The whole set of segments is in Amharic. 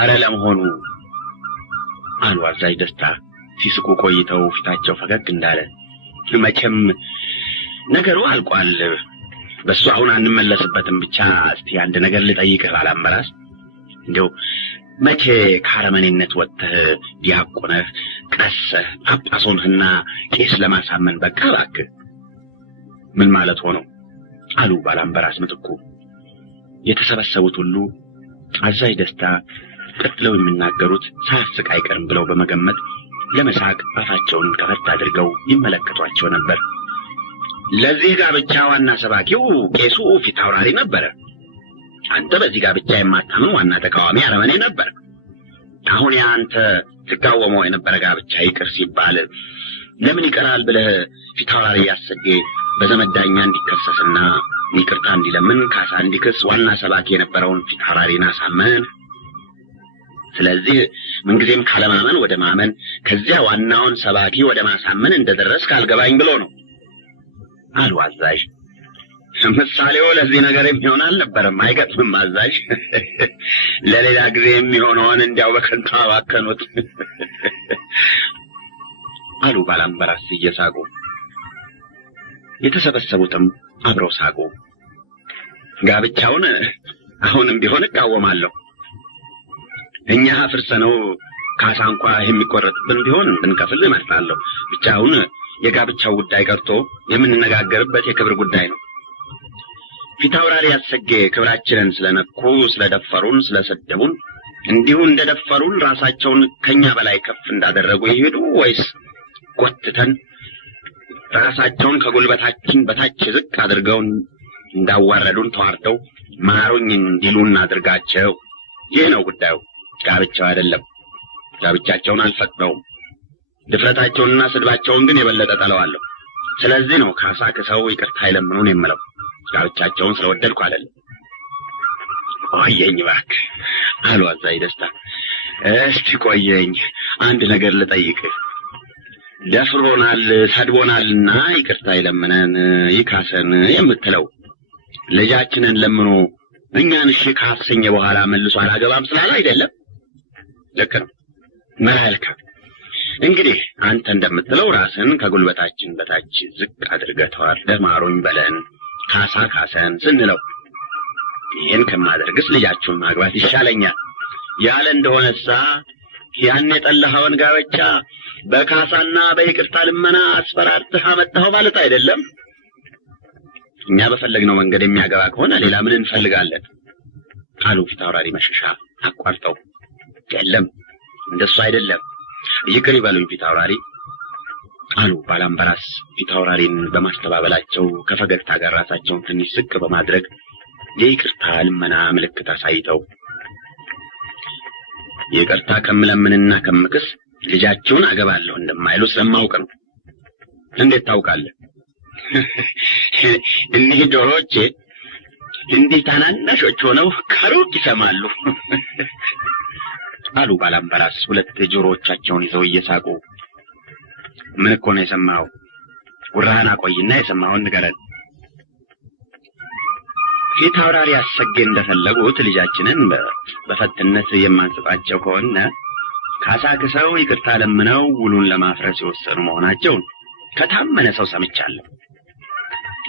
አረ ለመሆኑ አሉ አዛዥ ደስታ ሲስቁ ቆይተው ፊታቸው ፈገግ እንዳለ። መቼም ነገሩ አልቋል። በሱ አሁን አንመለስበትም። ብቻ እስቲ አንድ ነገር ልጠይቅህ ባላምበራስ። እንደው መቼ ካረመኔነት ወጥተህ ዲያቆነህ ቀሰህ ጳጳሶንህና ቄስ ለማሳመን በቃ እባክህ? ምን ማለት ሆነው አሉ ባላምበራስ ምትኩ። የተሰበሰቡት ሁሉ አዛዥ ደስታ ቀጥለው የሚናገሩት ሳያስቅ አይቀርም ብለው በመገመት ለመሳቅ አፋቸውን ከፈት አድርገው ይመለከቷቸው ነበር። ለዚህ ጋብቻ ዋና ሰባኪው ቄሱ ፊት አውራሪ ነበረ። አንተ በዚህ ጋብቻ የማታምን ዋና ተቃዋሚ አረመኔ ነበር። አሁን ያንተ ትቃወመው የነበረ ጋብቻ ይቅር ሲባል ለምን ይቀራል ብለህ ፊት አውራሪ ያሰጌ በዘመድ ዳኛ እንዲከሰስና ይቅርታ እንዲለምን ካሳ እንዲክስ ዋና ሰባኪ የነበረውን ፊት አውራሪን አሳመን። ስለዚህ ምንጊዜም ካለማመን ወደ ማመን ከዚያ ዋናውን ሰባኪ ወደ ማሳመን እንደደረስክ አልገባኝ ብሎ ነው አሉ አዛዥ። ምሳሌው ለዚህ ነገር የሚሆን አልነበረም። አይገጥምም አዛዥ። ለሌላ ጊዜ የሚሆነውን እንዲያው በከንቱ አባከኑት አሉ ባላምበራስ እየሳቁ። የተሰበሰቡትም አብረው ሳቁ። ጋብቻውን አሁንም ቢሆን እቃወማለሁ። እኛ አፍርሰነው ካሳ እንኳ የሚቆረጥብን ቢሆን ብንከፍል እመርጣለሁ። ብቻ አሁን የጋብቻው ጉዳይ ቀርቶ የምንነጋገርበት የክብር ጉዳይ ነው። ፊት አውራሪ ያሰጌ ክብራችንን ስለነኩ፣ ስለደፈሩን፣ ስለሰደቡን እንዲሁ እንደደፈሩን ራሳቸውን ከኛ በላይ ከፍ እንዳደረጉ ይሄዱ ወይስ ጎትተን ራሳቸውን ከጉልበታችን በታች ዝቅ አድርገው እንዳዋረዱን ተዋርደው ማሩኝ እንዲሉን አድርጋቸው? ይህ ነው ጉዳዩ። ጋብቻው አይደለም። ጋብቻቸውን አልፈቅደውም። ድፍረታቸውንና ስድባቸውን ግን የበለጠ ጠለዋለሁ። ስለዚህ ነው ካሳ ክሰው ይቅርታ ይለምኑን የምለው። ጋብቻቸውን ስለወደድኩ አይደለም። ቆየኝ እባክህ አሉ አዛዥ ደስታ። እስቲ ቆየኝ፣ አንድ ነገር ልጠይቅህ። ደፍሮናል፣ ሰድቦናልና ይቅርታ ይለምነን ይካሰን የምትለው ልጃችንን ለምኖ እኛን እሺ ካሰኘ በኋላ መልሶ አላገባም ስላለ አይደለም? ልክ ነው። መልካም። እንግዲህ አንተ እንደምትለው ራስን ከጉልበታችን በታች ዝቅ አድርገህ ተዋርደህ ማሩኝ በለን ካሳ ካሰን ስንለው ይህን ከማደርግስ ልጃችሁን ማግባት ይሻለኛል ያለ እንደሆነሳ ያን የጠላኸውን ጋብቻ በካሳና በይቅርታ ልመና አስፈራርተህ አመጣኸው ማለት አይደለም? እኛ በፈለግነው መንገድ የሚያገባ ከሆነ ሌላ ምን እንፈልጋለን? አሉ ፊት አውራሪ መሸሻ አቋርጠው። የለም እንደሱ አይደለም፣ ይቅር ይበሉኝ ፊት አውራሪ አሉ ባላምበራስ ፊት አውራሪን በማስተባበላቸው ከፈገግታ ጋር ራሳቸውን ትንሽ ዝቅ በማድረግ የይቅርታ ልመና ምልክት አሳይተው። ይቅርታ ከምለምንና ከምክስ ልጃቸውን አገባለሁ እንደማይሉ ስለማውቅ ነው። እንዴት ታውቃለህ? እኒህ ጆሮቼ እንዲህ ታናናሾች ሆነው ከሩቅ ይሰማሉ አሉ ባላምበራስ ሁለት ጆሮዎቻቸውን ይዘው እየሳቁ። ምን እኮ ነው የሰማኸው? ጉራህን አቆይና የሰማኸውን ንገረን። ፊት አውራሪ ያሰጌ እንደፈለጉት ልጃችንን በፈትነት የማንሰጣቸው ከሆነ ካሳ ክሰው ይቅርታ ለምነው ውሉን ለማፍረስ የወሰኑ መሆናቸውን ከታመነ ሰው ሰምቻለሁ።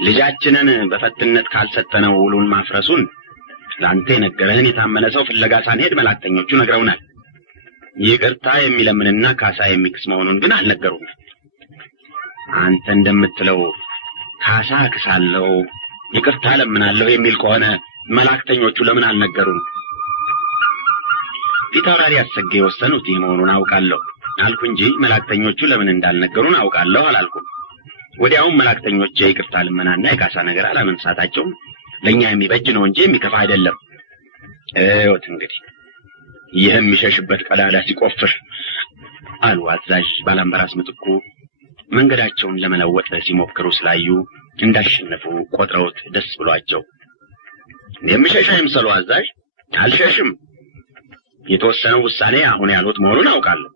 ልጃችንን በፈትነት ካልሰጠነው ውሉን ማፍረሱን ላንተ የነገረህን የታመነ ሰው ፍለጋ ሳንሄድ መላእክተኞቹ ነግረውናል። ይቅርታ የሚለምንና ካሳ የሚክስ መሆኑን ግን አልነገሩም። አንተ እንደምትለው ካሳ ክሳለሁ ይቅርታ ለምናለሁ የሚል ከሆነ መላእክተኞቹ ለምን አልነገሩን? ፊት አውራሪ ያሰጌ የወሰኑት ይህ መሆኑን አውቃለሁ አልኩ እንጂ መላእክተኞቹ ለምን እንዳልነገሩን አውቃለሁ አላልኩም። ወዲያውም መላእክተኞች የይቅርታ ልመናና የካሳ ነገር አለመንሳታቸው ለኛ የሚበጅ ነው እንጂ የሚከፋ አይደለም። እዩት እንግዲህ ይህ የሚሸሽበት ቀዳዳ ሲቆፍር አሉ አዛዥ ባላምበራስ ምትኩ መንገዳቸውን ለመለወጥ ሲሞክሩ ስላዩ እንዳሸነፉ ቆጥረውት ደስ ብሏቸው። የሚሸሽ አይምሰሉ አዛዥ፣ አልሸሽም። የተወሰነው ውሳኔ አሁን ያሉት መሆኑን አውቃለሁ።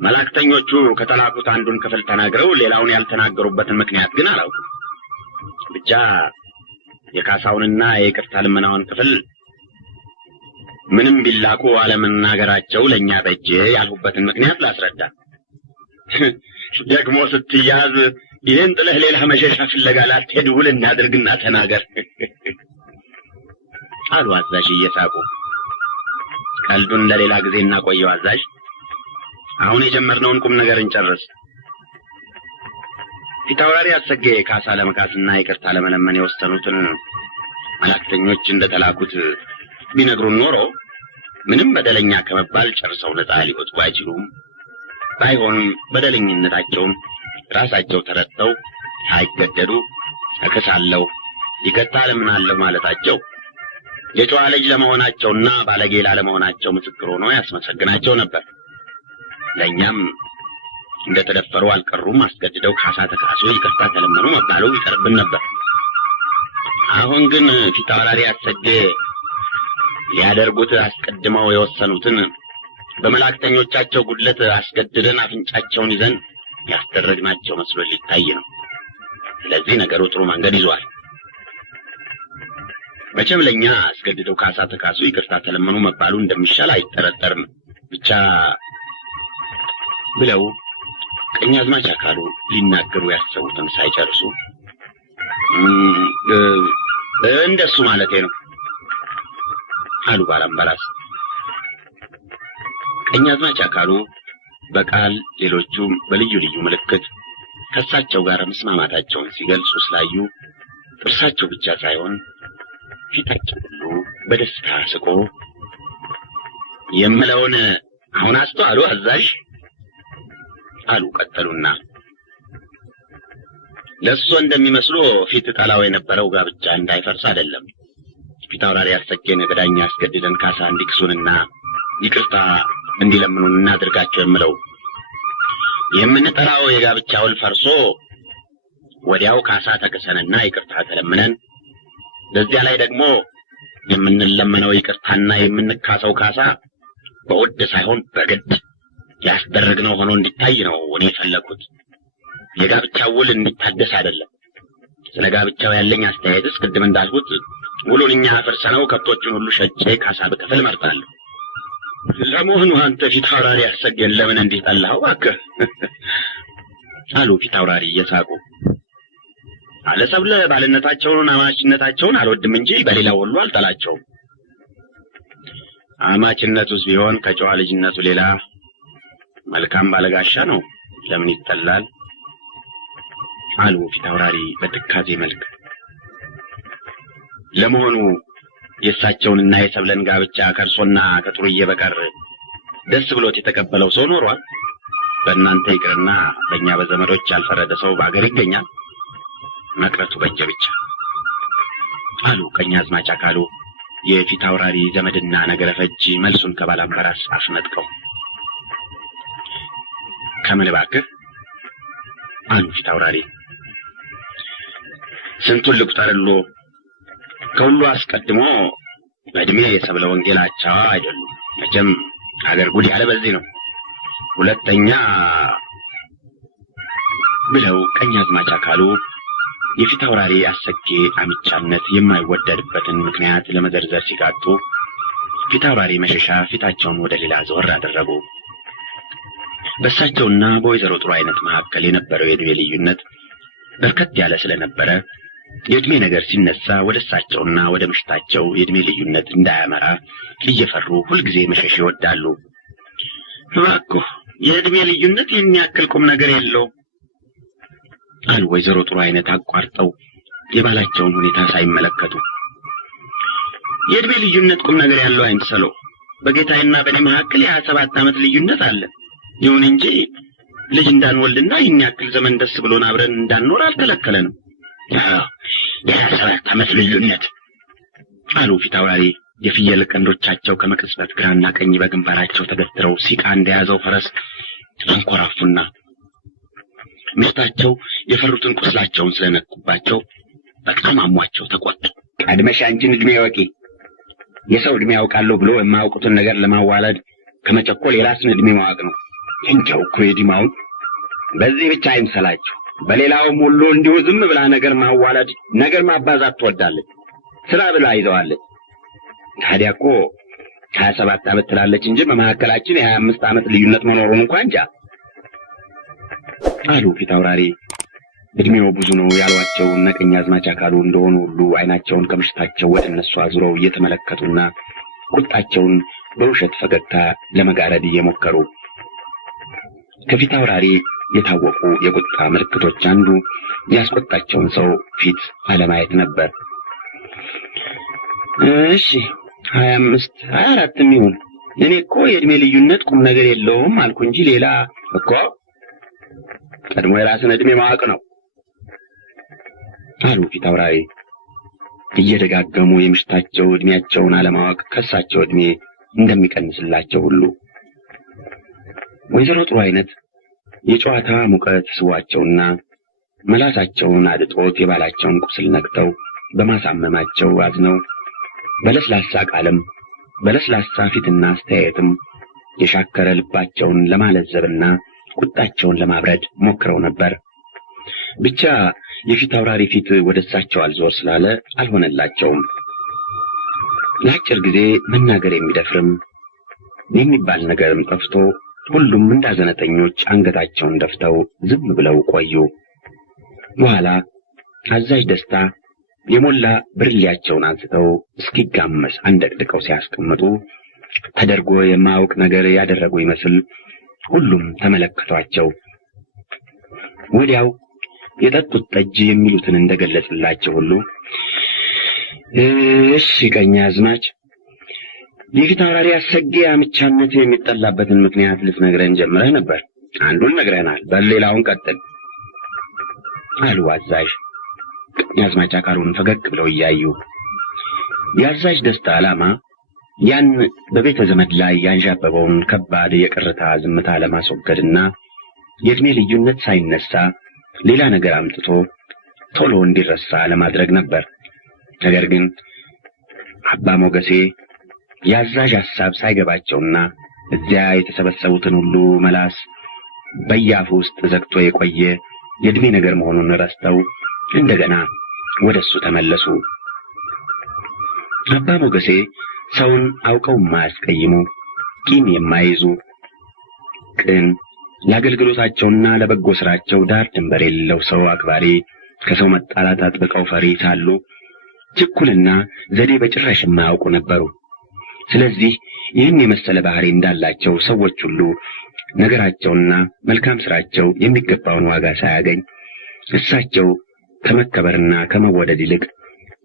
መላእክተኞቹ ከተላኩት አንዱን ክፍል ተናግረው ሌላውን ያልተናገሩበትን ምክንያት ግን አላውቅም። ብቻ የካሳውንና የይቅርታ ልመናውን ክፍል ምንም ቢላኩ አለመናገራቸው ለኛ በጀ ያልሁበትን ምክንያት ላስረዳ። ደግሞ ስትያዝ ይህን ጥለህ ሌላ መሸሻ ፍለጋ ላትሄድ ውል እናድርግና ተናገር አሉ አዛዥ እየሳቁ። ቀልዱን ለሌላ ጊዜ እናቆየው አዛዥ። አሁን የጀመርነውን ቁም ነገር እንጨርስ። ፊታውራሪ አሰጌ ካሳ ለመካስና ይቅርታ ለመለመን የወሰኑትን መላእክተኞች እንደተላኩት ቢነግሩን ኖሮ ምንም በደለኛ ከመባል ጨርሰው ነፃ ሊወጡ አይችሉም። ባይሆንም በደለኝነታቸውን ራሳቸው ተረድተው ሳይገደዱ እከሳለሁ ይቅርታ ለምናለሁ ማለታቸው የጨዋ ልጅ ለመሆናቸውና ባለጌ ላለመሆናቸው ምስክር ሆኖ ያስመሰግናቸው ነበር። ለእኛም እንደተደፈሩ አልቀሩም። አስገድደው ካሳ ተካሱ ይቅርታ ተለመኑ መባሉ ይቀርብን ነበር። አሁን ግን ፊታውራሪ አሰጌ ሊያደርጉት አስቀድመው የወሰኑትን በመላእክተኞቻቸው ጉድለት አስገድደን አፍንጫቸውን ይዘን ያስደረግናቸው መስሎ ሊታይ ነው። ስለዚህ ነገሩ ጥሩ መንገድ ይዟል። መቼም ለኛ አስገድደው ካሳ ተካሱ ይቅርታ ተለመኑ መባሉ እንደሚሻል አይጠረጠርም። ብቻ ብለው ቀኛዝማች አካሉ ሊናገሩ ያሰቡትን ሳይጨርሱ እንደሱ ማለቴ ነው አሉ ባላምበራስ። ቀኛዝማች አካሉ በቃል ሌሎቹም በልዩ ልዩ ምልክት ከሳቸው ጋር መስማማታቸውን ሲገልጹ ስላዩ ጥርሳቸው ብቻ ሳይሆን ፊታቸው ሁሉ በደስታ ስቆ የምለውን አሁን አስተዋሉ አዛዥ አሉ። ቀጠሉና ለሱ እንደሚመስሉ ፊት ጣላው የነበረው ጋብቻ እንዳይፈርስ አይደለም። ፊታውራሪ አሰጌን ገዳኛ አስገድደን ካሳ እንዲክሱንና ይቅርታ እንዲለምኑን እናድርጋቸው የምለው የምንጠራው የጋብቻ ውል ፈርሶ ወዲያው ካሳ ተከሰንና ይቅርታ ተለምነን በዚያ ላይ ደግሞ የምንለመነው ይቅርታና የምንካሰው ካሳ በውድ ሳይሆን በግድ ያስደረግነው ሆኖ እንዲታይ ነው እኔ የፈለኩት። የጋብቻው ውል እንዲታደስ አይደለም። ስለ ጋብቻው ያለኝ አስተያየትስ ቅድም እንዳልኩት ውሉን እኛ አፍርሰነው ከብቶቹን ሁሉ ሸጬ ካሳ ብከፍል እመርጣለሁ። ለመሆኑ አንተ ፊታውራሪ አሰጌን ለምን እንዲህ ጠላኸው እባክህ? አሉ ፊታውራሪ እየሳቁ። አለሰብለ ባልነታቸውን አማችነታቸውን አልወድም እንጂ በሌላው ሁሉ አልጠላቸውም። አማችነቱስ ቢሆን ከጨዋ ልጅነቱ ሌላ መልካም ባለጋሻ ነው፣ ለምን ይጠላል? አሉ ፊታውራሪ በትካዜ መልክ። ለመሆኑ የእሳቸውንና የሰብለን ጋብቻ ከእርሶና ከጥሩዬ በቀር ደስ ብሎት የተቀበለው ሰው ኖሯል? በእናንተ ይቅርና በእኛ በዘመዶች ያልፈረደ ሰው በአገር ይገኛል። መቅረቱ በጀ ብቻ አሉ ቀኛዝማች አካሉ የፊታውራሪ ዘመድና ነገረ ፈጅ መልሱን ከባላምበራስ አስነጥቀው። ከምን እባክህ አሉ ፊታውራሪ። ስንቱን ልቁጠርሎ? ከሁሉ አስቀድሞ በእድሜ የሰብለ ወንጌል አቻዋ አይደሉም። መቼም አገር ጉድ ያለ በዚህ ነው። ሁለተኛ ብለው ቀኛዝማች አካሉ የፊታውራሪ አሰጌ አምቻነት የማይወደድበትን ምክንያት ለመዘርዘር ሲቃጡ ፊታውራሪ መሸሻ ፊታቸውን ወደ ሌላ ዘወር አደረጉ። በእሳቸውና በወይዘሮ ጥሩ አይነት መካከል የነበረው የዕድሜ ልዩነት በርከት ያለ ስለነበረ የዕድሜ ነገር ሲነሳ ወደ እሳቸውና ወደ ምሽታቸው የዕድሜ ልዩነት እንዳያመራ እየፈሩ ሁልጊዜ መሸሽ ይወዳሉ። እባክህ የዕድሜ ልዩነት ይህን ያክል ቁም ነገር የለው አሉ ወይዘሮ ጥሩ አይነት አቋርጠው የባላቸውን ሁኔታ ሳይመለከቱ። የዕድሜ ልዩነት ቁም ነገር ያለው አይምሰለው። በጌታዬና በእኔ መካከል የ27 ዓመት ልዩነት አለ። ይሁን እንጂ ልጅ እንዳንወልድና ይህን ያክል ዘመን ደስ ብሎን አብረን እንዳንኖር አልከለከለንም። የ27 ዓመት ልዩነት አሉ ፊታውራሪ የፍየል ቀንዶቻቸው ከመቅጽበት ግራና ቀኝ በግንባራቸው ተገትረው ሲቃ እንደያዘው ፈረስ አንኮራፉና ሚስታቸው የፈሩትን ቁስላቸውን ስለነኩባቸው በጣም አሟቸው ተቆጡ። ቀድመሽ አንቺን ዕድሜ ወቂ። የሰው ዕድሜ ያውቃለሁ ብሎ የማያውቁትን ነገር ለማዋለድ ከመቸኮል የራስን ዕድሜ ማወቅ ነው። እንጃው እኮ የዲማውን በዚህ ብቻ አይምሰላችሁ። በሌላውም ሁሉ እንዲሁ ዝም ብላ ነገር ማዋለድ ነገር ማባዛት ትወዳለች። ስራ ብላ ይዘዋለች። ታዲያ እኮ 27 ዓመት ትላለች እንጂ በመካከላችን የ25 ዓመት ልዩነት መኖሩን እንኳን እንጃ አሉ ፊታውራሪ። እድሜው ብዙ ነው ያሏቸው ቀኛዝማች አካሉ እንደሆኑ ሁሉ አይናቸውን ከምሽታቸው ወደ እነሱ አዙረው እየተመለከቱና ቁጣቸውን በውሸት ፈገግታ ለመጋረድ እየሞከሩ ከፊታውራሪ የታወቁ የቁጣ ምልክቶች አንዱ ያስቆጣቸውን ሰው ፊት አለማየት ነበር። እሺ 25 24 ይሁን እኔ እኮ የእድሜ ልዩነት ቁም ነገር የለውም አልኩ እንጂ ሌላ እኮ ቀድሞ የራስን እድሜ ማወቅ ነው አሉ ፊታውራሪ እየደጋገሙ የምሽታቸው እድሜያቸውን አለማወቅ ከሳቸው እድሜ እንደሚቀንስላቸው ሁሉ። ወይዘሮ ጥሩ አይነት የጨዋታ ሙቀት ስዋቸውና መላሳቸውን አድጦት የባላቸውን ቁስል ነክተው በማሳመማቸው አዝነው በለስላሳ ቃልም በለስላሳ ፊትና አስተያየትም የሻከረ ልባቸውን ለማለዘብና ቁጣቸውን ለማብረድ ሞክረው ነበር። ብቻ የፊታውራሪ ፊት ወደ እሳቸው አልዞር ስላለ አልሆነላቸውም። ለአጭር ጊዜ መናገር የሚደፍርም የሚባል ነገርም ጠፍቶ ሁሉም እንዳዘነተኞች አንገታቸውን ደፍተው ዝም ብለው ቆዩ። በኋላ አዛዥ ደስታ የሞላ ብርሌያቸውን አንስተው እስኪጋመስ አንደቅድቀው ሲያስቀምጡ ተደርጎ የማያውቅ ነገር ያደረጉ ይመስል ሁሉም ተመለከቷቸው። ወዲያው የጠጡት ጠጅ የሚሉትን እንደገለጽላቸው ሁሉ እሺ ቀኛዝማች የፊታውራሪ አሰጌ አምቻነት የሚጠላበትን ምክንያት ልትነግረን ጀምረህ ነበር። አንዱን ነግረናል፣ በሌላውን ቀጥል አሉ አዛዥ ቀኛዝማች አካሉን ፈገግ ብለው እያዩ። የአዛዥ ደስታ ዓላማ ያን በቤተ ዘመድ ላይ ያንዣበበውን ከባድ የቅርታ ዝምታ ለማስወገድና የእድሜ ልዩነት ሳይነሳ ሌላ ነገር አምጥቶ ቶሎ እንዲረሳ ለማድረግ ነበር። ነገር ግን አባ ሞገሴ የአዛዥ ሐሳብ ሳይገባቸውና እዚያ የተሰበሰቡትን ሁሉ መላስ በያፉ ውስጥ ዘግቶ የቆየ የእድሜ ነገር መሆኑን ረስተው እንደገና ወደሱ ተመለሱ። አባ ሞገሴ ሰውን አውቀው የማያስቀይሙ ቂም የማይዙ ቅን ለአገልግሎታቸውና ለበጎ ስራቸው ዳር ድንበር የሌለው ሰው አክባሪ ከሰው መጣላት አጥብቀው ፈሪ ሳሉ ችኩልና ዘዴ በጭራሽ የማያውቁ ነበሩ። ስለዚህ ይህን የመሰለ ባህሪ እንዳላቸው ሰዎች ሁሉ ነገራቸውና መልካም ስራቸው የሚገባውን ዋጋ ሳያገኝ እሳቸው ከመከበርና ከመወደድ ይልቅ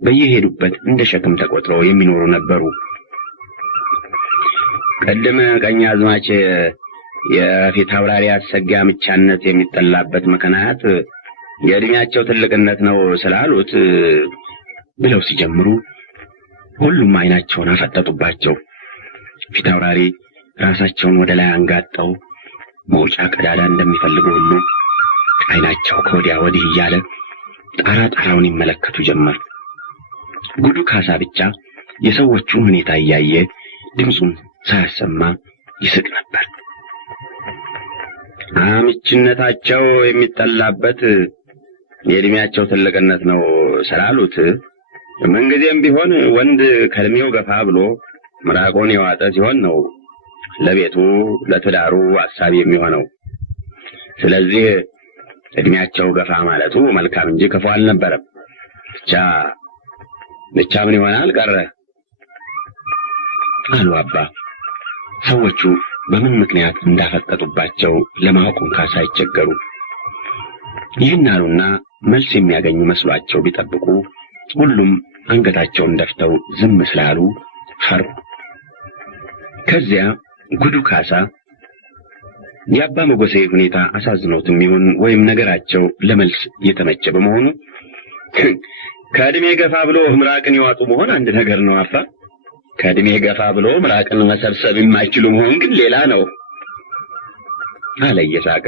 በየሄዱበት እንደ ሸክም ተቆጥረው የሚኖሩ ነበሩ። ቀደም ቀኛዝማች የፊታውራሪ አሰጌ አምቻነት የሚጠላበት ምክንያት የእድሜያቸው ትልቅነት ነው ስላሉት ብለው ሲጀምሩ ሁሉም አይናቸውን አፈጠጡባቸው። ፊታውራሪ ራሳቸውን ወደ ላይ አንጋጠው መውጫ ቀዳዳ እንደሚፈልጉ ሁሉ አይናቸው ከወዲያ ወዲህ እያለ ጣራውን ይመለከቱ ጀመር። ጉዱ ካሳ ብቻ የሰዎቹን ሁኔታ እያየ ድምፁን ሳያሰማ ይስቅ ነበር። አምችነታቸው የሚጠላበት የእድሜያቸው ትልቅነት ነው ስላሉት ምንጊዜም ቢሆን ወንድ ከእድሜው ገፋ ብሎ ምራቆን የዋጠ ሲሆን ነው ለቤቱ ለትዳሩ አሳቢ የሚሆነው። ስለዚህ እድሜያቸው ገፋ ማለቱ መልካም እንጂ ክፉ አልነበረም። ብቻ ምን ይሆናል ቀረ አሉ አባ። ሰዎቹ በምን ምክንያት እንዳፈጠጡባቸው ለማወቅ እንኳን ሳይቸገሩ ይህን አሉና መልስ የሚያገኙ መስሏቸው ቢጠብቁ ሁሉም አንገታቸውን ደፍተው ዝም ስላሉ ፈሩ። ከዚያ ጉዱ ካሳ የአባ ሞገሴ ሁኔታ አሳዝኖትም ይሁን ወይም ነገራቸው ለመልስ የተመቸ በመሆኑ ከእድሜ ገፋ ብሎ ምራቅን ይዋጡ መሆን አንድ ነገር ነው አባ፣ ከእድሜ ገፋ ብሎ ምራቅን መሰብሰብ የማይችሉ መሆን ግን ሌላ ነው አለ እየሳቀ።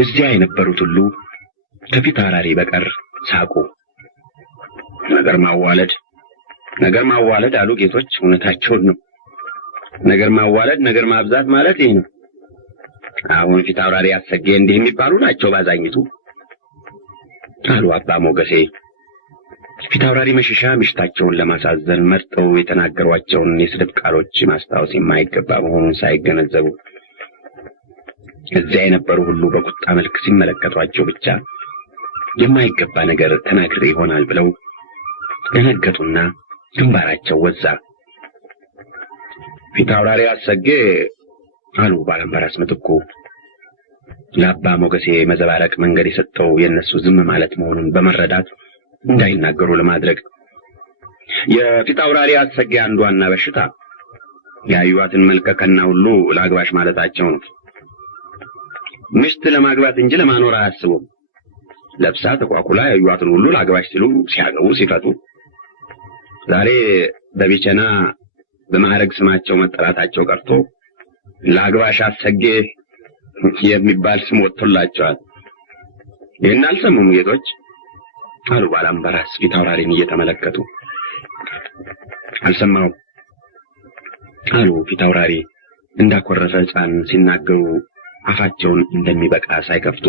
እዚያ የነበሩት ሁሉ ከፊታውራሪ በቀር ሳቁ። ነገር ማዋለድ አሉ ጌቶች፣ እውነታቸውን ነው። ነገር ማዋለድ ነገር ማብዛት ማለት ይህ ነው። አሁን ፊታውራሪ አሰጌ እንዲህ የሚባሉ ናቸው ባዛኝቱ አሉ አባ ሞገሴ። ፊታውራሪ መሸሻ ምሽታቸውን ለማሳዘን መርጠው የተናገሯቸውን የስድብ ቃሎች ማስታወስ የማይገባ መሆኑን ሳይገነዘቡ እዚያ የነበሩ ሁሉ በቁጣ መልክ ሲመለከቷቸው ብቻ የማይገባ ነገር ተናግሬ ይሆናል ብለው ደነገጡና ግንባራቸው ወዛ። ፊታውራሪ አሰጌ አሉ ባላምበራስ ምትኩ። ለአባ ሞገሴ መዘባረቅ መንገድ የሰጠው የነሱ ዝም ማለት መሆኑን በመረዳት እንዳይናገሩ ለማድረግ የፊታውራሪ አሰጌ አንዱ ዋና በሽታ ያዩዋትን መልከከና ሁሉ ላግባሽ ማለታቸው ነው። ሚስት ለማግባት እንጂ ለማኖር አያስቡም። ለብሳ ተቋቁላ ያዩዋትን ሁሉ ላግባሽ ሲሉ ሲያገቡ ሲፈቱ ዛሬ በቢቸና በማዕረግ ስማቸው መጠራታቸው ቀርቶ ላግባሽ አሰጌ የሚባል ስም ወጥቶላቸዋል። ይህን አልሰሙም ጌቶች አሉ ባላምበራስ ፊታውራሪን እየተመለከቱ። አልሰማሁም አሉ ፊታውራሪ እንዳኮረፈ ሕፃን ሲናገሩ አፋቸውን እንደሚበቃ ሳይከፍቱ።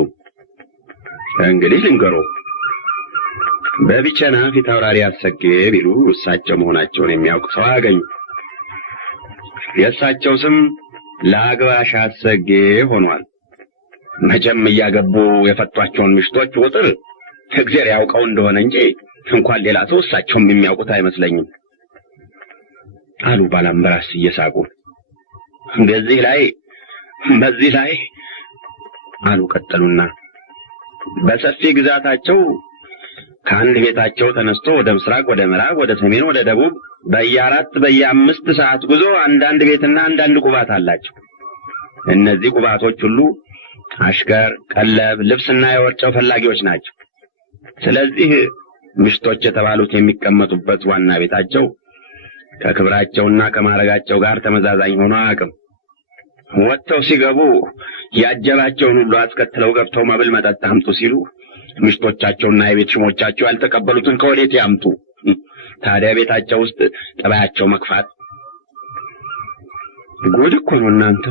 እንግዲህ ልንገሮ በቢቸና ፊታውራሪ አሰጌ ቢሉ እሳቸው መሆናቸውን የሚያውቅ ሰው አገኙ። የእሳቸው ስም ላግባሽ አሰጌ ሆኗል። መቼም እያገቡ የፈቷቸውን ምሽቶች ቁጥር እግዚአብሔር ያውቀው እንደሆነ እንጂ እንኳን ሌላ ሰው እሳቸውም የሚያውቁት አይመስለኝም አሉ ባላምበራስ እየሳቁ። በዚህ ላይ አሉ ቀጠሉና በሰፊ ግዛታቸው ከአንድ ቤታቸው ተነስቶ ወደ ምስራቅ፣ ወደ ምዕራብ፣ ወደ ሰሜን፣ ወደ ደቡብ በየ4 ሰዓት ጉዞ አንዳንድ ቤትና አንዳንድ ቁባት አላቸው። እነዚህ ቁባቶች ሁሉ አሽከር፣ ቀለብ፣ ልብስና የወርጨው ፈላጊዎች ናቸው። ስለዚህ ምሽቶች የተባሉት የሚቀመጡበት ዋና ቤታቸው ከክብራቸውና ከማረጋቸው ጋር ተመዛዛኝ ሆኖ አያውቅም። ወጥተው ሲገቡ ያጀባቸውን ሁሉ አስከትለው ገብተው መብል መጠጥ አምጡ ሲሉ ምሽቶቻቸውና የቤት ሽሞቻቸው ያልተቀበሉትን ከወዴት ያምጡ? ታዲያ ቤታቸው ውስጥ ጠባያቸው መክፋት ጉድ እኮ ነው እናንተ።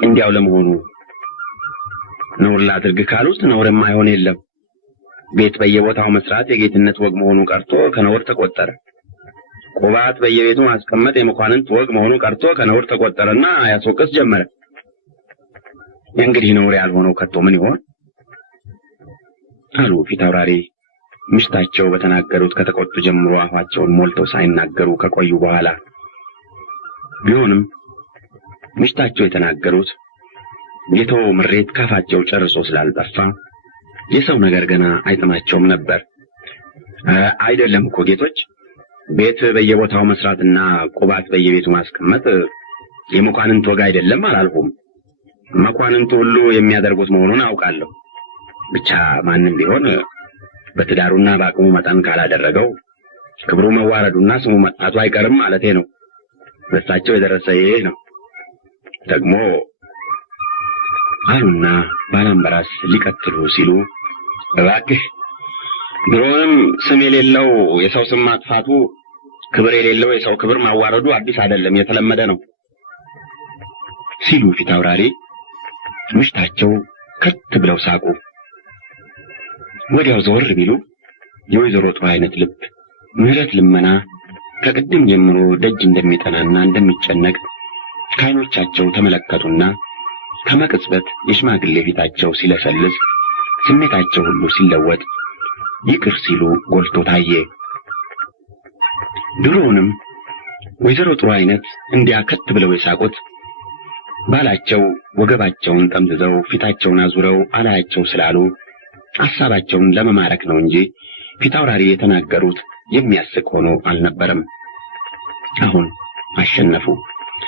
እንዲያው ለመሆኑ ነውር ላድርግ ካሉት ነውርማ አይሆን የለም። ቤት በየቦታው መስራት የጌትነት ወግ መሆኑ ቀርቶ ከነውር ተቆጠረ። ቁባት በየቤቱ ማስቀመጥ የመኳንንት ወግ መሆኑ ቀርቶ ከነውር ተቆጠረና ያስወቅስ ጀመረ። እንግዲህ ነውር ያልሆነው ከቶ ምን ይሆን አሉ ፊታውራሪ ምሽታቸው በተናገሩት ከተቆጡ ጀምሮ አፋቸውን ሞልተው ሳይናገሩ ከቆዩ በኋላ። ቢሆንም ምሽታቸው የተናገሩት የተው ምሬት ካፋቸው ጨርሶ ስላልጠፋ የሰው ነገር ገና አይጥማቸውም ነበር። አይደለም እኮ ጌቶች፣ ቤት በየቦታው መስራትና ቁባት በየቤቱ ማስቀመጥ የመኳንንት ወግ አይደለም አላልኩም። መኳንንቱ ሁሉ የሚያደርጉት መሆኑን አውቃለሁ። ብቻ ማንም ቢሆን በትዳሩና በአቅሙ መጠን ካላደረገው ክብሩ መዋረዱና ስሙ መጥፋቱ አይቀርም ማለቴ ነው። በሳቸው የደረሰ ይሄ ነው። ደግሞ አሉና ባላምበራስ ሊቀጥሉ ሲሉ እባክህ ድሮንም ስም የሌለው የሰው ስም ማጥፋቱ፣ ክብር የሌለው የሰው ክብር ማዋረዱ አዲስ አይደለም፣ የተለመደ ነው ሲሉ ፊታውራሪ ምሽታቸው ከት ብለው ሳቁ። ወዲያው ዘወር ቢሉ የወይዘሮ ጥሩ አይነት ልብ ምህረት ልመና ከቅድም ጀምሮ ደጅ እንደሚጠናና እንደሚጨነቅ ከዓይኖቻቸው ተመለከቱና ከመቅጽበት የሽማግሌ ፊታቸው ሲለሰልስ ስሜታቸው ሁሉ ሲለወጥ ይቅር ሲሉ ጎልቶ ታየ። ድሮውንም ወይዘሮ ጥሩ አይነት እንዲያ ከት ብለው የሳቁት ባላቸው ወገባቸውን ጠምዝዘው ፊታቸውን አዙረው አላያቸው ስላሉ ሐሳባቸውን ለመማረክ ነው እንጂ ፊታውራሪ የተናገሩት የሚያስቅ ሆኖ አልነበረም። አሁን አሸነፉ።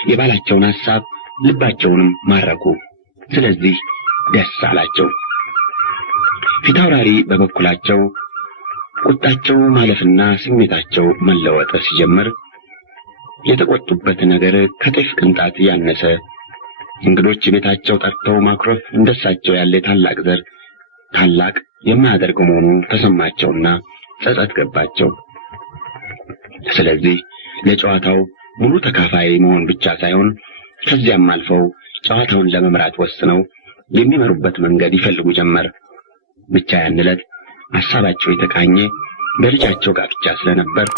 የባላቸውን ሐሳብ ልባቸውንም ማረኩ። ስለዚህ ደስ አላቸው። ፊታውራሪ በበኩላቸው ቁጣቸው ማለፍና ስሜታቸው መለወጥ ሲጀምር የተቆጡበት ነገር ከጤፍ ቅንጣት ያነሰ፣ እንግዶች ቤታቸው ጠርተው ማኩረፍ እንደሳቸው ያለ ታላቅ ዘር ታላቅ የማያደርገው መሆኑ ተሰማቸውና ጸጸት ገባቸው። ስለዚህ ለጨዋታው ሙሉ ተካፋይ መሆን ብቻ ሳይሆን ከዚያም አልፈው ጨዋታውን ለመምራት ወስነው የሚመሩበት መንገድ ይፈልጉ ጀመር። ብቻ ያን ዕለት ሐሳባቸው የተቃኘ በልጃቸው ጋብቻ ስለነበር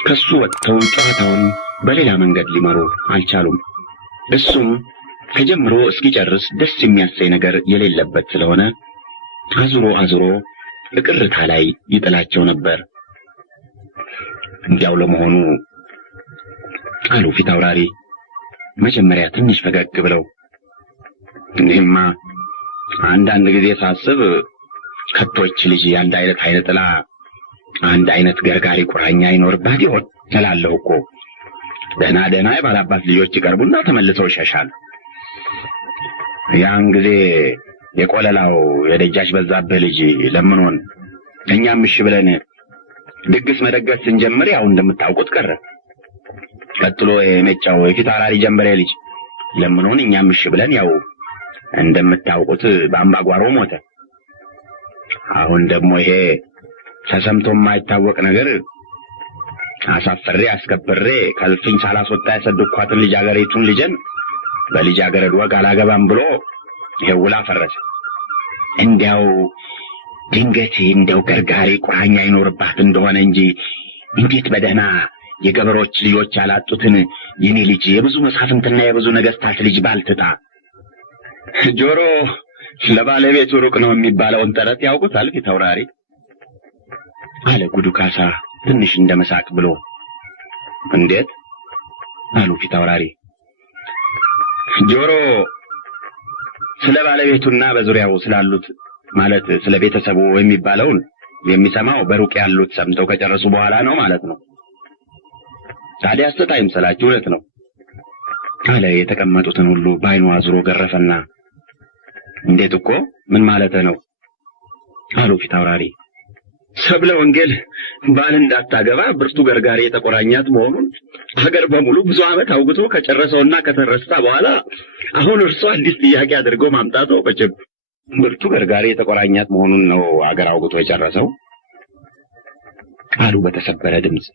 ከሱ ወጥተው ጨዋታውን በሌላ መንገድ ሊመሩ አልቻሉም። እሱም ከጀምሮ እስኪጨርስ ደስ የሚያሰኝ ነገር የሌለበት ስለሆነ አዙሮ እቅርታ ላይ ይጥላቸው ነበር። እንዲያው ለመሆኑ አሉ ፊት አውራሪ መጀመሪያ ትንሽ ፈገግ ብለው፣ እኔማ አንዳንድ ጊዜ ሳስብ ከቶች ልጅ አንድ አይነት አይነ ጥላ አንድ አይነት ገርጋሪ ቁራኛ ይኖርባት ይሆን እላለሁ እኮ። ደህና የባላባት ልጆች ይቀርቡና ተመልሰው ይሸሻሉ። ያን ጊዜ የቆለላው የደጃች በዛብህ ልጅ ለምኖን እኛም እሺ ብለን ድግስ መደገስ ስንጀምር ያው እንደምታውቁት ቀረ። ቀጥሎ የመጫው የፊት አውራሪ ጀንበሬ ልጅ ለምኖን እኛም እሺ ብለን ያው እንደምታውቁት በአምባጓሮ ሞተ። አሁን ደግሞ ይሄ ተሰምቶ የማይታወቅ ነገር አሳፍሬ አስከብሬ ከልፍኝ ሳላስወጣ ያሰደኳትን ልጃገረቱን ልጅን በልጃገረድ ወግ አላገባም ብሎ ይሄው ውላ ፈረሰ። እንዲያው ድንገት እንደው ገርጋሪ ቁራኛ ይኖርባት እንደሆነ እንጂ እንዴት በደህና የገበሮች ልጆች ያላጡትን የኔ ልጅ የብዙ መሳፍንትና የብዙ ነገስታት ልጅ ባልትጣ። ጆሮ ለባለቤቱ ሩቅ ነው የሚባለውን ተረት ያውቁታል ፊት አውራሪ? አለ ጉዱ ካሳ ትንሽ እንደመሳቅ ብሎ። እንዴት? አሉ ፊት አውራሪ። ጆሮ ስለ ባለቤቱና በዙሪያው ስላሉት ማለት ስለ ቤተሰቡ የሚባለውን የሚሰማው በሩቅ ያሉት ሰምተው ከጨረሱ በኋላ ነው ማለት ነው። ታዲያ ሐሰት አይምሰላችሁ፣ እውነት ነው አለ የተቀመጡትን ሁሉ በዓይኑ አዙሮ ገረፈና። እንዴት እኮ ምን ማለት ነው? አሉ ፊት አውራሪ። ሰብለ ወንጌል ባል እንዳታገባ ብርቱ ገርጋሪ የተቆራኛት መሆኑን ሀገር በሙሉ ብዙ ዓመት አውግቶ ከጨረሰውና ከተረሳ በኋላ አሁን እርሷ አዲስ ጥያቄ አድርገው ማምጣቱ በጭብ ብርቱ ገርጋሪ የተቆራኛት መሆኑን ነው ሀገር አውግቶ የጨረሰው? አሉ በተሰበረ ድምፅ።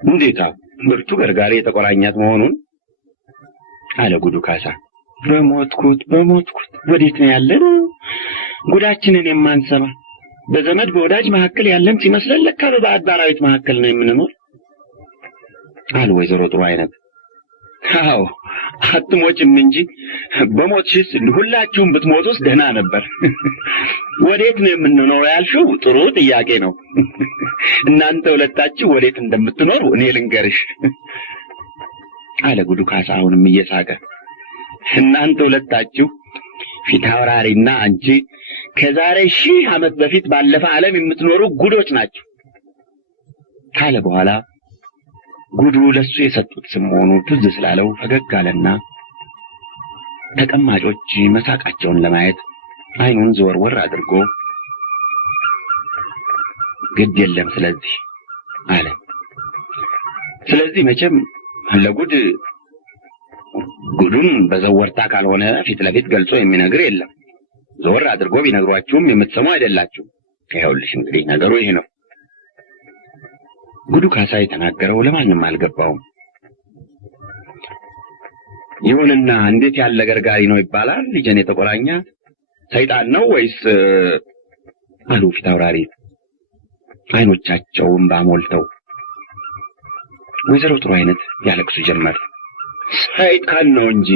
እንዴታ ብርቱ ገርጋሪ የተቆራኛት መሆኑን? አለ ጉዱ ካሳ። በሞትኩት ወዴት ነው ያለን? ጉዳችንን የማንሰማ በዘመድ በወዳጅ መካከል ያለን ሲመስለን ለካ በባዕድ አራዊት መካከል ነው የምንኖር አሉ ወይዘሮ ጥሩ አይነት። አዎ አትሞጭም እንጂ በሞትሽስ ሁላችሁም ብትሞቱስ ደህና ነበር። ወዴት ነው የምንኖረው ያልሽው ጥሩ ጥያቄ ነው። እናንተ ሁለታችሁ ወዴት እንደምትኖሩ እኔ ልንገርሽ አለ ጉዱ ካሳ አሁንም እየሳቀ። እናንተ ሁለታችሁ ፊት አውራሪና አንቺ ከዛሬ 1000 ዓመት በፊት ባለፈ ዓለም የምትኖሩ ጉዶች ናችሁ ካለ በኋላ ጉዱ ለሱ የሰጡት ስም መሆኑ ትዝ ስላለው ፈገግ አለና ተቀማጮች መሳቃቸውን ለማየት አይኑን ዘወርወር አድርጎ ግድ የለም ስለዚህ አለ። ስለዚህ መቼም ጉዱን በዘወርታ ካልሆነ ፊት ለፊት ገልጾ የሚነግር የለም። ዘወር አድርጎ ቢነግሯችሁም የምትሰሙ አይደላችሁ። ይኸውልሽ እንግዲህ ነገሩ ይሄ ነው። ጉዱ ካሳ የተናገረው ለማንም አልገባውም። ይሁንና እንዴት ያለ ገርጋሪ ነው ይባላል ልጅን የተቆራኛት? ሰይጣን ነው ወይስ? አሉ ፊት አውራሪ አይኖቻቸውን ባሞልተው። ወይዘሮ ጥሩ አይነት ያለቅሱ ጀመር። ሰይጣን ነው እንጂ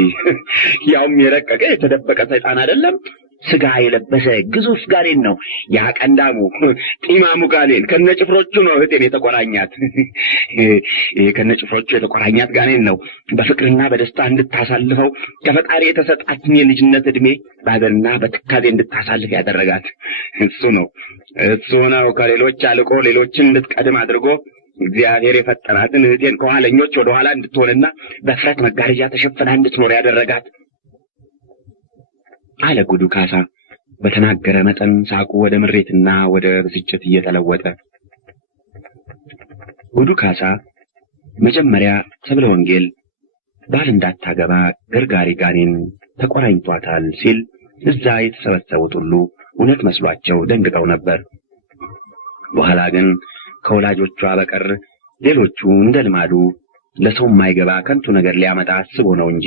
ያውም የረቀቀ የተደበቀ ሰይጣን አይደለም። ስጋ የለበሰ ግዙፍ ጋኔን ነው። ያ ቀንዳሙ ጢማሙ ጋኔን ከነጭፍሮቹ ነው እህቴን የተቆራኛት። ከነጭፍሮቹ የተቆራኛት ጋኔን ነው በፍቅርና በደስታ እንድታሳልፈው ከፈጣሪ የተሰጣትን የልጅነት ዕድሜ በሀገርና በትካዜ እንድታሳልፍ ያደረጋት እሱ ነው ከሌሎች አልቆ ሌሎችን እንድትቀድም አድርጎ እግዚአብሔር የፈጠራትን እህቴን ከኋለኞች ወደ ኋላ እንድትሆንና በፍረት መጋረጃ ተሸፍና እንድትኖር ያደረጋት አለ ጉዱ ካሳ በተናገረ መጠን ሳቁ ወደ ምሬትና ወደ ብስጭት እየተለወጠ። ጉዱ ካሳ መጀመሪያ ሰብለ ወንጌል ባል እንዳታገባ ገርጋሪ ጋኔን ተቆራኝቷታል ሲል እዛ የተሰበሰቡት ሁሉ እውነት መስሏቸው ደንግጠው ነበር። በኋላ ግን ከወላጆቿ በቀር ሌሎቹ እንደ ልማዱ ለሰው የማይገባ ከንቱ ነገር ሊያመጣ አስቦ ነው እንጂ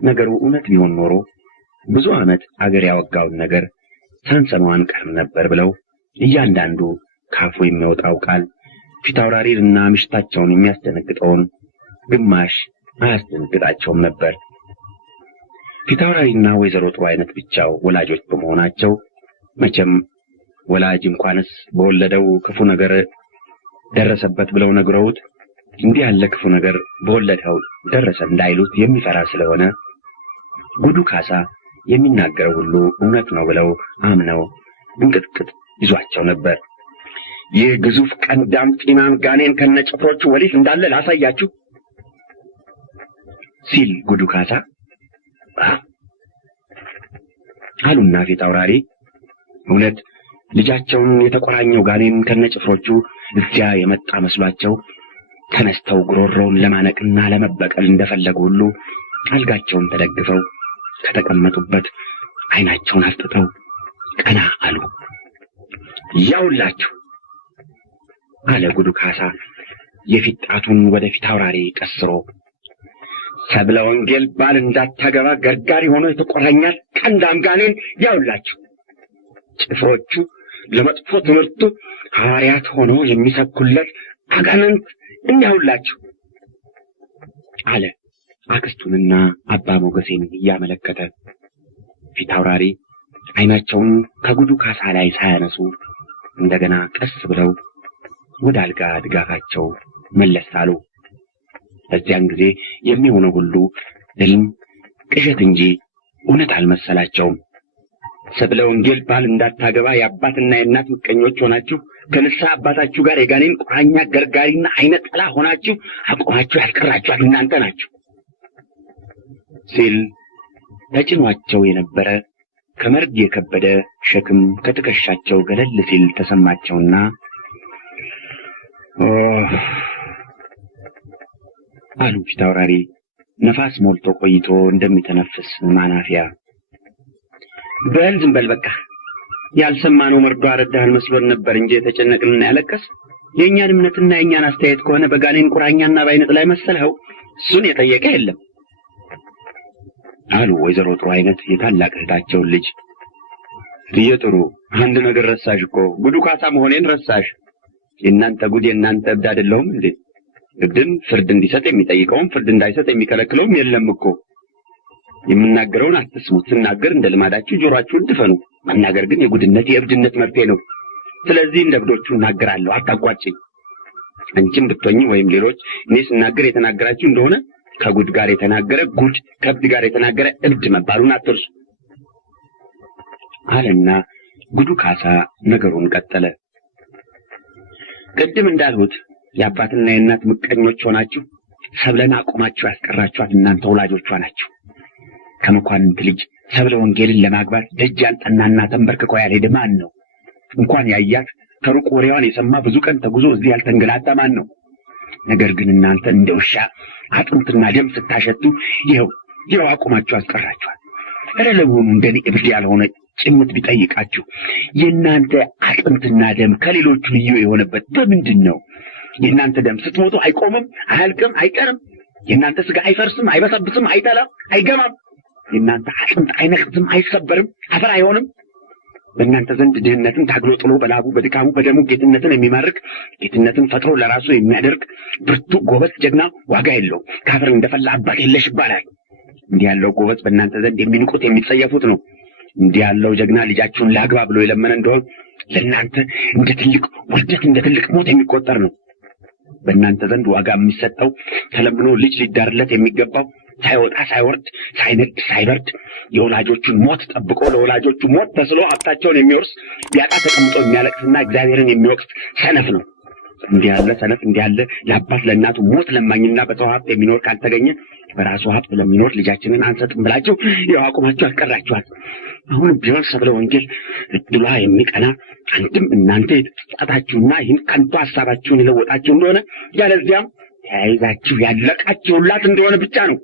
ነገሩ እውነት ቢሆን ኖሮ ብዙ ዓመት አገር ያወጋውን ነገር ሳንሰማው አንቀርም ነበር ብለው እያንዳንዱ ካፉ የሚወጣው ቃል ፊታውራሪንና ምሽታቸውን የሚያስደነግጠውን ግማሽ አያስደነግጣቸውም ነበር። ፊታውራሪና ወይዘሮ ጥሩ አይነት ብቻው ወላጆች በመሆናቸው መቼም ወላጅ እንኳንስ በወለደው ክፉ ነገር ደረሰበት ብለው ነግረውት እንዲህ ያለ ክፉ ነገር በወለደው ደረሰ እንዳይሉት የሚፈራ ስለሆነ ጉዱ ካሳ የሚናገረው ሁሉ እውነት ነው ብለው አምነው እንቅጥቅጥ ይዟቸው ነበር። ይህ ግዙፍ ቀንዳም ጢማም ጋኔን ከነጭፍሮቹ ወዴት እንዳለ ላሳያችሁ ሲል ጉዱ ካሳ አሉና ፊታውራሪ እውነት ልጃቸውን የተቆራኘው ጋኔን ከነጭፍሮቹ እዚያ የመጣ መስሏቸው ተነስተው ጉሮሮውን ለማነቅና ለመበቀል እንደፈለጉ ሁሉ አልጋቸውን ተደግፈው ከተቀመጡበት አይናቸውን አፍጥጠው ቀና አሉ። ያውላችሁ አለ ጉዱ ካሳ የፊት ጣቱን ወደ ፊታውራሪ ቀስሮ፣ ሰብለ ወንጌል ባል እንዳታገባ ገርጋሪ ሆኖ የተቆራኛል ቀንዳም ጋኔን ያውላችሁ። ጭፍሮቹ ለመጥፎ ትምህርቱ ሐዋርያት ሆኖ የሚሰብኩለት አጋንንት እንያውላችሁ አለ አክስቱንና አባ ሞገሴን እያመለከተ። ፊታውራሪ አይናቸውን ከጉዱ ካሳ ላይ ሳያነሱ እንደገና ቀስ ብለው ወደ አልጋ ድጋፋቸው መለስ አሉ። በዚያን ጊዜ የሚሆነው ሁሉ ሕልም ቅዠት እንጂ እውነት አልመሰላቸውም። ሰብለ ወንጌል ባል እንዳታገባ የአባትና የእናት ምቀኞች ሆናችሁ ከንስሐ አባታችሁ ጋር የጋኔን ቁራኛ ገርጋሪና አይነ ጠላ ሆናችሁ አቆማችሁ ያስቀራችኋት እናንተ ናችሁ ሲል ተጭኗቸው የነበረ ከመርግ የከበደ ሸክም ከትከሻቸው ገለል ሲል ተሰማቸውና አሉ ፊታውራሪ ነፋስ ሞልቶ ቆይቶ እንደሚተነፍስ ማናፊያ። በል ዝም በል በቃ። ያልሰማነው መርዶ አረዳህን መስሎን ነበር እንጂ የተጨነቅንና ያለቀስ የእኛን እምነትና የእኛን አስተያየት ከሆነ በጋኔን ቁራኛና በአይነት ላይ መሰልኸው እሱን የጠየቀ የለም አሉ ወይዘሮ ጥሩ አይነት የታላቅ እህታቸውን ልጅ። ጥሩ አንድ ነገር ረሳሽ እኮ ጉዱ ካሳ መሆኔን ረሳሽ። የእናንተ ጉድ የእናንተ እብድ አይደለሁም እንዴ? እብድን ፍርድ እንዲሰጥ የሚጠይቀውም ፍርድ እንዳይሰጥ የሚከለክለውም የለም እኮ። የምናገረውን አትስሙት። ስናገር እንደ ልማዳችሁ ጆሮአችሁን ድፈኑ። መናገር ግን የጉድነት የእብድነት መብቴ ነው። ስለዚህ እንደ እብዶቹ እናገራለሁ፣ አታቋጭኝ። አንቺም ብትሆኚ ወይም ሌሎች እኔ ስናገር የተናገራችሁ እንደሆነ ከጉድ ጋር የተናገረ ጉድ፣ ከእብድ ጋር የተናገረ እብድ መባሉን አትርሱ አለና ጉዱ ካሳ ነገሩን ቀጠለ። ቅድም እንዳልሁት የአባትና የእናት ምቀኞች ሆናችሁ ሰብለን አቁማችሁ ያስቀራችኋት እናንተ ወላጆቿ ናችሁ። ከመኳንንት ልጅ ሰብለ ወንጌልን ለማግባት ደጅ ያልጠናና ተንበርክኮ ያልሄደ ማን ነው? እንኳን ያያት ከሩቅ ወሬዋን የሰማ ብዙ ቀን ተጉዞ እዚህ ያልተንገላታ ማን ነው? ነገር ግን እናንተ እንደ ውሻ አጥንትና ደም ስታሸቱ ይኸው አቁማችሁ ያስቀራችኋት። እረ ለመሆኑ እንደኔ እብድ ያልሆነ ጭምት ቢጠይቃችሁ የእናንተ አጥንትና ደም ከሌሎቹ ልዩ የሆነበት በምንድን ነው? የእናንተ ደም ስትሞቱ አይቆምም፣ አያልቅም፣ አይቀርም። የእናንተ ስጋ አይፈርስም፣ አይበሰብስም፣ አይጠላም፣ አይገማም። የእናንተ አጥንት አይነቅዝም፣ አይሰበርም፣ አፈር አይሆንም። በእናንተ ዘንድ ድህነትን ታግሎ ጥሎ በላቡ በድካሙ በደሙ ጌትነትን የሚማርክ ጌትነትን ፈጥሮ ለራሱ የሚያደርግ ብርቱ ጎበዝ ጀግና ዋጋ የለው ካፈር እንደፈላ አባት የለሽ ይባላል። እንዲህ ያለው ጎበዝ በእናንተ ዘንድ የሚንቁት የሚጸየፉት ነው። እንዲህ ያለው ጀግና ልጃችሁን ላግባ ብሎ የለመነ እንደሆነ ለእናንተ እንደ ትልቅ ውርደት እንደ ትልቅ ሞት የሚቆጠር ነው። በእናንተ ዘንድ ዋጋ የሚሰጠው ተለምኖ ልጅ ሊዳርለት የሚገባው ሳይወጣ ሳይወርድ ሳይነድ ሳይበርድ የወላጆቹን ሞት ጠብቆ ለወላጆቹ ሞት ተስሎ ሀብታቸውን የሚወርስ ቢያጣ ተቀምጦ የሚያለቅስና እግዚአብሔርን የሚወቅስ ሰነፍ ነው። እንዲህ ያለ ሰነፍ እንዲህ ያለ ለአባት ለእናቱ ሞት ለማኝና በሰው ሀብት የሚኖር ካልተገኘ በራሱ ሀብት ለሚኖር ልጃችንን አንሰጥም ብላችሁ ይኸው አቁማችሁ ያስቀራችኋል። አሁን ቢሆን ሰብለ ወንጌል እድሏ የሚቀና አንድም እናንተ የተጻታችሁና ይህን ከንቱ ሀሳባችሁን የለወጣችሁ እንደሆነ ያለዚያም ተያይዛችሁ ያለቃችሁላት እንደሆነ ብቻ ነው።